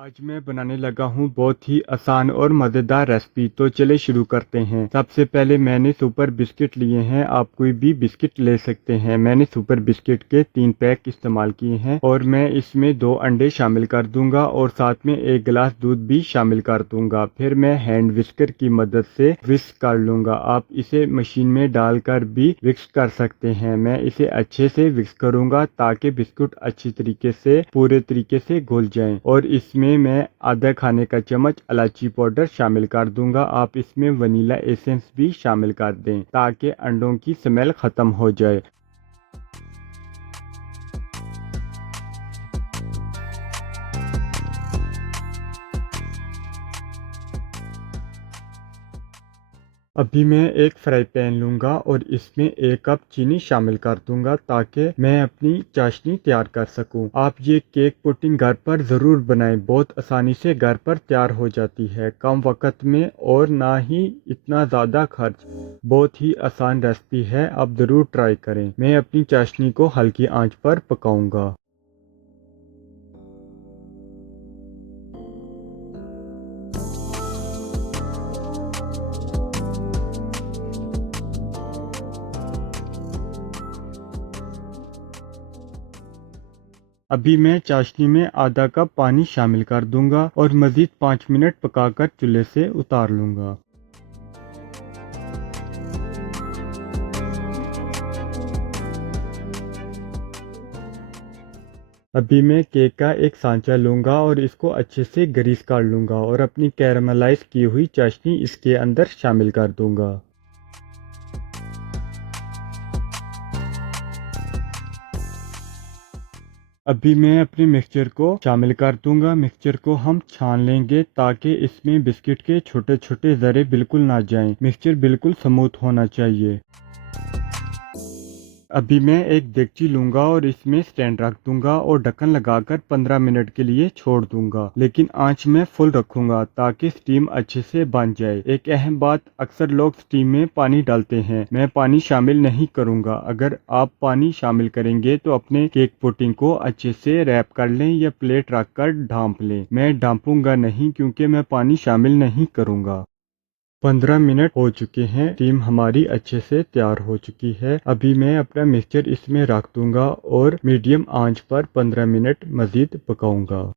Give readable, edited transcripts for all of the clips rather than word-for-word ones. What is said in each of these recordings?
आज मैं बनाने लगा हूँ बहुत ही आसान और मज़ेदार रेसिपी। तो चले शुरू करते हैं। सबसे पहले मैंने सुपर बिस्किट लिए हैं। आप कोई भी बिस्किट ले सकते हैं। मैंने सुपर बिस्किट के 3 पैक इस्तेमाल किए हैं और मैं इसमें 2 अंडे शामिल कर दूंगा और साथ में 1 गिलास दूध भी शामिल कर दूंगा। फिर मैं हैंड विस्कर की मदद से विस्क कर लूँगा। आप इसे मशीन में डालकर भी विस्क कर सकते हैं। मैं इसे अच्छे से विस्क करूँगा ताकि बिस्कुट अच्छी तरीके से पूरे तरीके से घुल जाएं। और इसमें मैं आधा खाने का चम्मच इलायची पाउडर शामिल कर दूंगा। आप इसमें वनीला एसेंस भी शामिल कर दें ताकि अंडों की स्मेल ख़त्म हो जाए। अभी मैं एक फ्राई पैन लूँगा और इसमें 1 कप चीनी शामिल कर दूँगा ताकि मैं अपनी चाशनी तैयार कर सकूँ। आप ये केक पुडिंग घर पर ज़रूर बनाएं। बहुत आसानी से घर पर तैयार हो जाती है, कम वक्त में और ना ही इतना ज़्यादा खर्च। बहुत ही आसान रेसिपी है, आप ज़रूर ट्राई करें। मैं अपनी चाशनी को हल्की आंच पर पकाऊँगा। अभी मैं चाशनी में आधा कप पानी शामिल कर दूंगा और मज़ीद 5 मिनट पकाकर चूल्हे से उतार लूंगा। अभी मैं केक का एक सांचा लूंगा और इसको अच्छे से ग्रीस कर लूंगा और अपनी कैरामलाइज की हुई चाशनी इसके अंदर शामिल कर दूंगा। अभी मैं अपने मिक्सचर को शामिल कर दूंगा। मिक्सचर को हम छान लेंगे ताकि इसमें बिस्किट के छोटे छोटे ज़रे बिल्कुल ना जाएं। मिक्सचर बिल्कुल स्मूथ होना चाहिए। अभी मैं एक देगची लूंगा और इसमें स्टैंड रख दूंगा और ढक्कन लगाकर 15 मिनट के लिए छोड़ दूंगा, लेकिन आंच में फुल रखूंगा ताकि स्टीम अच्छे से बन जाए। एक अहम बात, अक्सर लोग स्टीम में पानी डालते हैं, मैं पानी शामिल नहीं करूंगा। अगर आप पानी शामिल करेंगे तो अपने केक पुडिंग को अच्छे से रैप कर लें या प्लेट रख कर ढांप लें। मैं ढांपूंगा नहीं क्योंकि मैं पानी शामिल नहीं करूंगा। 15 मिनट हो चुके हैं। टीम हमारी अच्छे से तैयार हो चुकी है। अभी मैं अपना मिक्सचर इसमें रख दूंगा और मीडियम आंच पर 15 मिनट मज़ीद पकाऊंगा।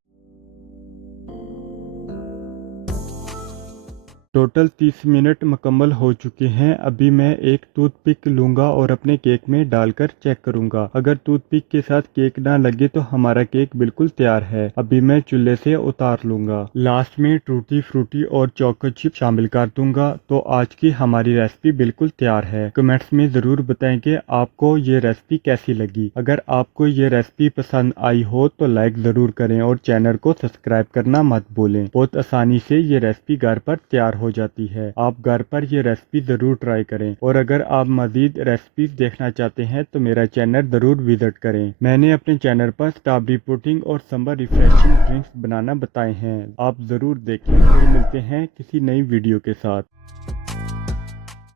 टोटल 30 मिनट मुकम्मल हो चुके हैं। अभी मैं एक टूथपिक लूंगा और अपने केक में डालकर चेक करूंगा। अगर टूथपिक के साथ केक ना लगे तो हमारा केक बिल्कुल तैयार है। अभी मैं चूल्हे से उतार लूंगा। लास्ट में टूटी फ्रूटी और चॉको चिप शामिल कर दूंगा। तो आज की हमारी रेसिपी बिल्कुल तैयार है। कमेंट्स में ज़रूर बताएं कि आपको ये रेसिपी कैसी लगी। अगर आपको ये रेसिपी पसंद आई हो तो लाइक ज़रूर करें और चैनल को सब्सक्राइब करना मत भूलें। बहुत आसानी से ये रेसिपी घर पर तैयार हो जाती है। आप घर पर ये रेसिपी ज़रूर ट्राई करें और अगर आप मज़ीद रेसिपीज देखना चाहते हैं तो मेरा चैनल ज़रूर विजिट करें। मैंने अपने चैनल पर स्ट्रॉबेरी पुडिंग और समर रिफ्रेशिंग ड्रिंक्स बनाना बताए हैं, आप ज़रूर देखें। फिर मिलते हैं किसी नई वीडियो के साथ।